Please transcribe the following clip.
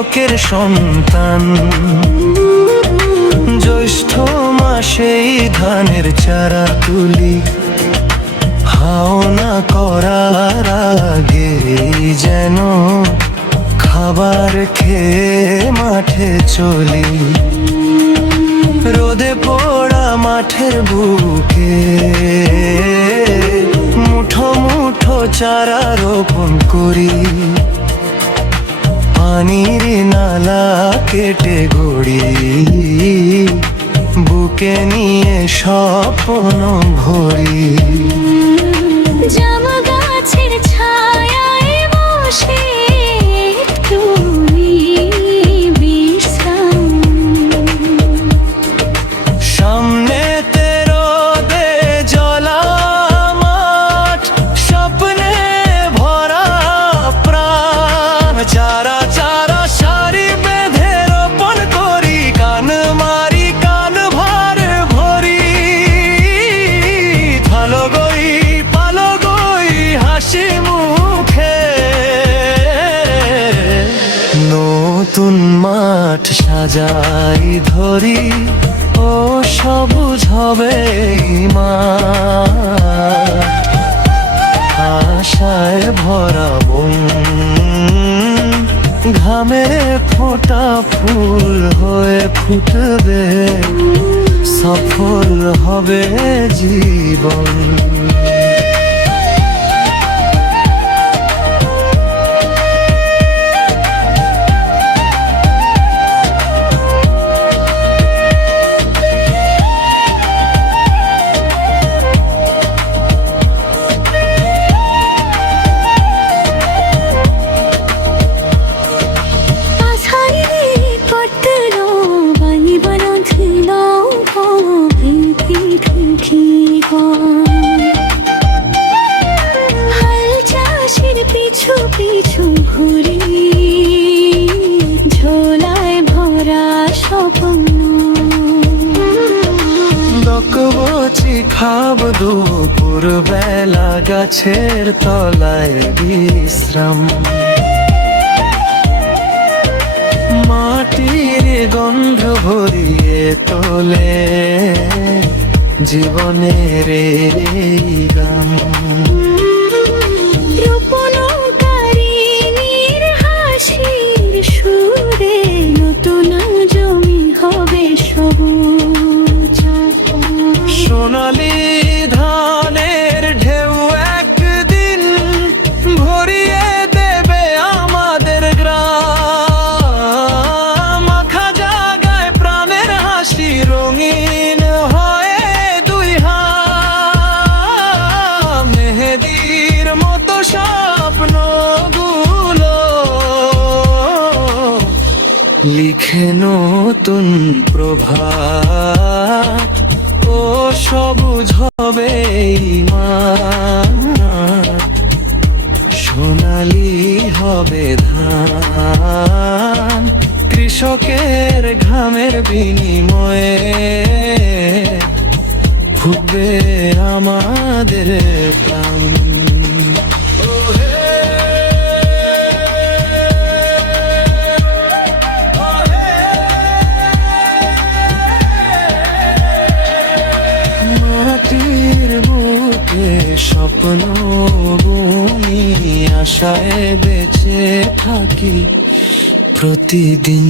কৃষকের সন্তান। জ্যৈষ্ঠ মাসেই ধানের চারা তুলি, হাওনা করার আগে যেন খাবার খেয়ে মাঠে চলি। রোদে পোড়া মাঠের বুকে মুঠো মুঠো চারা রোপণ করি। পানির নালা কেটে গড়ি, বুকে নিয়ে স্বপ্ন ভরি। জামা গাছের ছায়ায় বসে একটু বিশ্রাম। সামনে রোদে জ্বলা মাঠ, স্বপ্নে ভরা প্রাণ। চারা চারা সারি বেঁধে রোপণ করি, কান মারি কান ভার ভরি। ভালো গই পালো গই হাসি মুখে, নতুন মাঠ সাজাই ধরি। ও সবুজ হবে মাঠ, আশায় ভরা বন। ঘামে ফোটা ফুল হয়ে ফুটবে, সফল হবে জীবন। পিছু পিছু ঘুরি, ঝোলায় ভরা স্বপ্ন। দকবচি খাব দুপুর বেলা, গাছের তলায় বিশ্রাম। মাটির গন্ধ ভরিয়ে তোলে জীবনের এই গান। সোনালি ধানের ঢেউ একদিন ভরিয়ে দেবে আমাদের গ্রাম। মাখা জাগায় প্রাণের হাসি, রঙিন হয়ে দুই হাত। মেহেদির মতো স্বপ্নগুলো লিখে নতুন প্রভাত। ও সবুজ হবে মাঠ, সোনালি হবে ধান। কৃষকের ঘামের বিনিময়ে ফুটবে আমাদের প্রাণ। মাটির বুকে স্বপ্ন বুনি, আশায় বেঁচে থাকি প্রতিদিন।